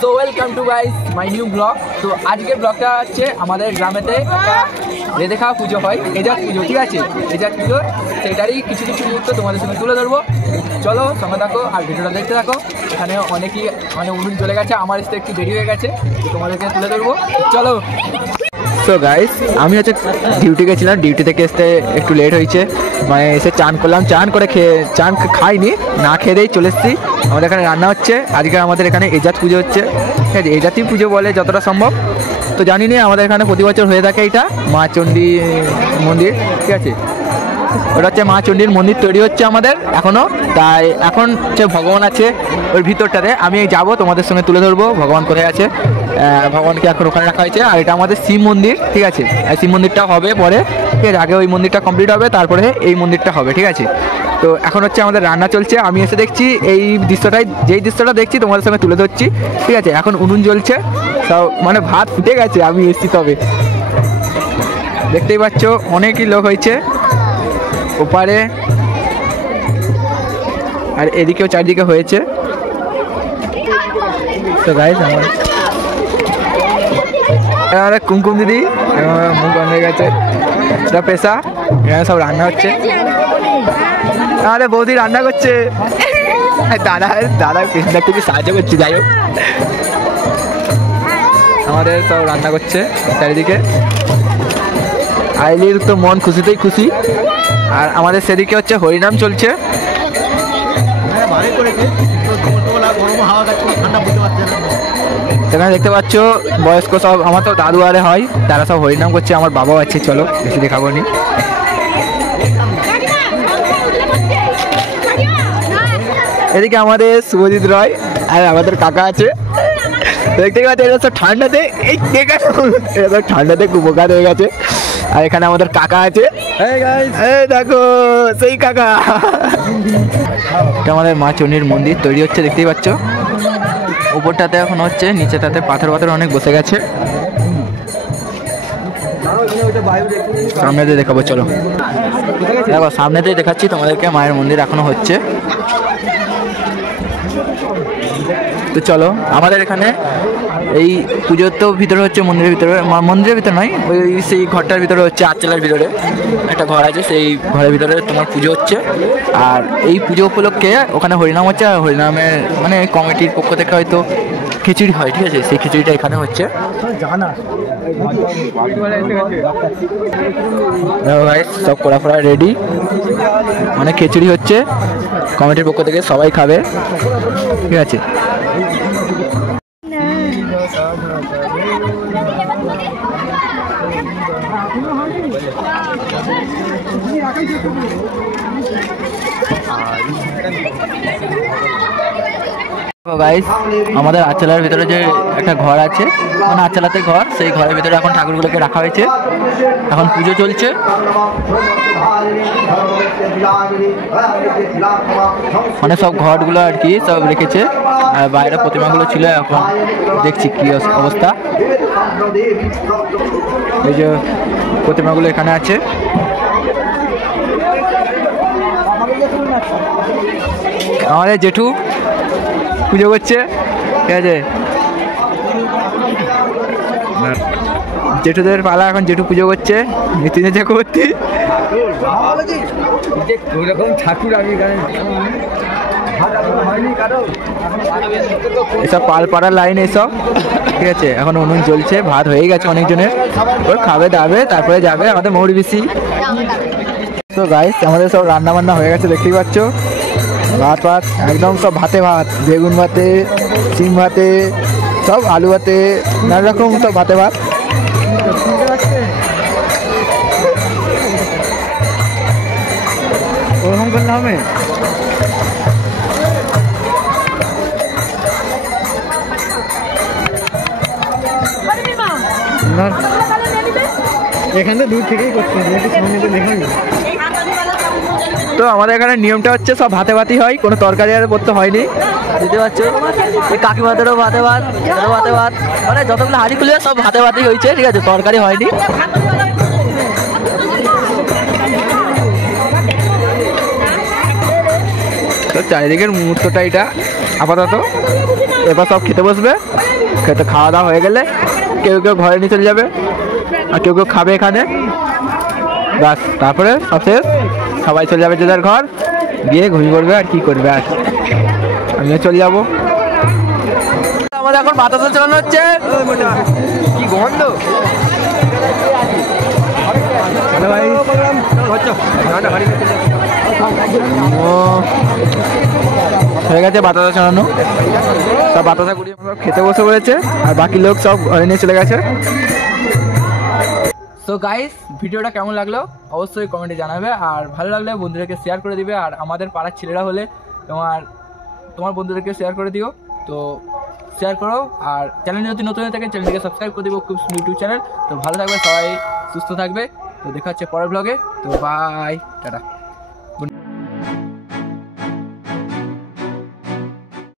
So welcome to guys my new blog. তো আজকের ব্লগটা হচ্ছে আমাদের গ্রামেতে একটা রেঁধে খাওয়া পুজো হয়, এজাত পুজো, ঠিক আছে? এজাত পুজো, সেটারই কিছু কিছু মুহূর্ত তোমাদের সঙ্গে তুলে ধরবো। চলো সঙ্গে থাকো আর ভিডিওটা দেখতে থাকো। এখানে অনেকই উনুন চলে গেছে, আমার আসতে একটু দেরি হয়ে গেছে, তোমাদেরকে তুলে ধরবো। চলো। সো গাইস, আমি হচ্ছে ডিউটি গেছিলাম, ডিউটি থেকে আসতে একটু লেট হয়েছে, মানে এসে চান করলাম, চান করে চান খাইনি, না খেয়ে দিয়েই চলে এসেছি। আমাদের এখানে রান্না হচ্ছে, আজকে আমাদের এখানে এজাত পুজো হচ্ছে, ঠিক আছে? এজাতি পুজো বলে যতটা সম্ভব, তো জানি না, আমাদের এখানে প্রতি বছর হয়ে থাকে এটা মা চণ্ডী মন্দির, ঠিক আছে? ওটা হচ্ছে মা চণ্ডীর মন্দির তৈরি হচ্ছে আমাদের এখনও, তাই এখন হচ্ছে ভগবান আছে ওর ভিতরটাতে, আমি যাবো তোমাদের সঙ্গে তুলে ধরবো ভগবান কোথায় আছে। ভগবানকে এখন ওখানে রাখা হয়েছে, আর এটা আমাদের শিব মন্দির, ঠিক আছে? আর শিব মন্দিরটা হবে পরে, ঠিক আছে? আগে ওই মন্দিরটা কমপ্লিট হবে, তারপরে এই মন্দিরটা হবে, ঠিক আছে? তো এখন হচ্ছে আমাদের রান্না চলছে, আমি এসে দেখছি এই যেই দৃশ্যটা দেখছি তোমাদের সঙ্গে তুলে ধরছি, ঠিক আছে? এখন উনুন জ্বলছে, সব মানে ভাত ফুটে গেছে, আমি এসছি তবে, দেখতেই পাচ্ছ অনেকই লোক হয়েছে ওপারে, আর এদিকেও চারদিকে হয়েছে। তো গাইস, আমার কুমকুম দিদি মুখ বন্ধ হয়ে গেছে, এটা পেশা, এখানে সব রান্না হচ্ছে। আরে বৌদি রান্না করছে, দাদা কৃষ্ণা খুবই সাহায্য করছে। যাই হোক, আমাদের সব রান্না করছে চারিদিকে, আইলির তো মন খুশিতেই খুশি। আর আমাদের সেদিকে হচ্ছে হরিনাম চলছে, সেখানে দেখতে পাচ্ছ বয়স্ক সব, আমার তো দাদু আরে হয়, তারা সব হরিনাম করছে, আমার বাবাও আছে, চলো বেশি দেখাবো নি। এদিকে আমাদের শুভজিৎ রয় আর আমাদের কাকা আছে, দেখতে পাচ্ছি এরা সব ঠান্ডাতে, এরা সব ঠান্ডাতে খুব উপকার হয়ে গেছে। আর এখানে আমাদের কাকা আছে, দেখো সেই কাকা। এটা আমাদের মা চণ্ডীর মন্দির তৈরি হচ্ছে, দেখতেই পাচ্ছ, উপরটাতে এখন হচ্ছে, নিচেটাতে পাথর অনেক বসে গেছে। সামনেতে দেখাবো, চলো দেখো, সামনেতেই দেখাচ্ছি তোমাদেরকে, মায়ের মন্দির এখনো হচ্ছে। তো চলো, আমাদের এখানে এই পুজোর তো ভিতরে হচ্ছে, মন্দিরের ভিতরে নয়, ওই সেই ঘরটার ভিতরে হচ্ছে, আটচালার ভিতরে একটা ঘর আছে, সেই ঘরের ভিতরে তোমার পুজো হচ্ছে। আর এই পুজো উপলক্ষে ওখানে হরিনাম হচ্ছে, আর হরিনামের মানে কমিটির পক্ষ থেকে হয়তো খিচুড়ি হয়, ঠিক আছে? সেই খিচুড়িটা এখানে হচ্ছে। সব কড়া রেডি, মানে খিচুড়ি হচ্ছে কমিটির পক্ষ থেকে, সবাই খাবে, ঠিক আছে? গাইস, আমাদের আটচালার ভিতরে যে একটা ঘর আছে, মানে আটচালাতে ঘর, সেই ঘরের ভিতরে এখন ঠাকুরগুলোকে রাখা হয়েছে, এখন পুজো চলছে। মানে সব ঘরগুলো আর কি সব রেখেছে, আর বাইরে প্রতিমাগুলো ছিল, এখন দেখছি কি অবস্থা। এই যে প্রতিমাগুলো এখানে আছে, আমাদের জেঠু পুজো করছে, ঠিক আছে? জেঠুদের পালা, এখন জেঠু পুজো করছে, মৃত্যুঞ্জয় চক্রবর্তী ঠাকুর। আমি এসব পালপাড়ার লাইন এসব, ঠিক আছে? এখন উনুন জ্বলছে, ভাত হয়ে গেছে অনেকজনের, ওর খাবে দাবে, তারপরে যাবে আমাদের মৌরি বেশি। তো গাইস, আমাদের সব রান্না বান্না হয়ে গেছে, দেখতেই পাচ্ছ, ভাত একদম সব ভাতে ভাত, বেগুন ভাতে, সিম ভাতে, সব আলু ভাতে, নানা রকম সব ভাতে ভাত। ওরকম করলে হবে এখানে দূর থেকেই করতে হবে, সামনে তো দেখুন। তো আমাদের এখানে নিয়মটা হচ্ছে সব ভাতে ভাতই হয়, কোনো তরকারি আর করতে হয়নি, বুঝতে পারছো? এই কাকিমাদেরও ভাতে ভাত, মানে যতগুলো হাঁড়ি খুলে সব ভাতে ভাতই হয়েছে, ঠিক আছে? তরকারি হয়নি। তো চারিদিকের মুহূর্তটা এটা আপাতত। এবার সব খেতে বসবে, খেতে খাওয়া দাওয়া হয়ে গেলে কেউ কেউ ঘরে নিয়ে চলে যাবে আর কেউ কেউ খাবে এখানে, ব্যাস তারপরে সব শেষ, সবাই চলে যাবে যে যার ঘর, গিয়ে ঘুমিয়ে পড়বে আর কি করবে। আর আমিও চলে যাবো। আমাদের এখন বাতাসা চালানো হচ্ছে, কি গন্ধ হয়ে গেছে বাতাসা চালানো। সব বাতাসা গুড়িয়ে খেতে বসে পড়েছে আর বাকি লোক সব ঘরে নিয়ে চলে গেছে। তো গাইস, ভিডিওটা কেমন লাগলো অবশ্যই কমেন্টে জানাবে, আর ভালো লাগলে বন্ধুদেরকে শেয়ার করে দিবে। আর আমাদের পাড়ার ছেলেরা হলে তোমার বন্ধুদেরকে শেয়ার করে দিও। তো শেয়ার করো, আর চ্যানেলে যদি নতুন হয়ে থাকে চ্যানেলটিকে সাবস্ক্রাইব করে দিবো, খুব ইউটিউব চ্যানেল। তো ভালো থাকবে সবাই, সুস্থ থাকবে। তো দেখা হচ্ছে পরের ব্লগে। তো বাই, টাটা।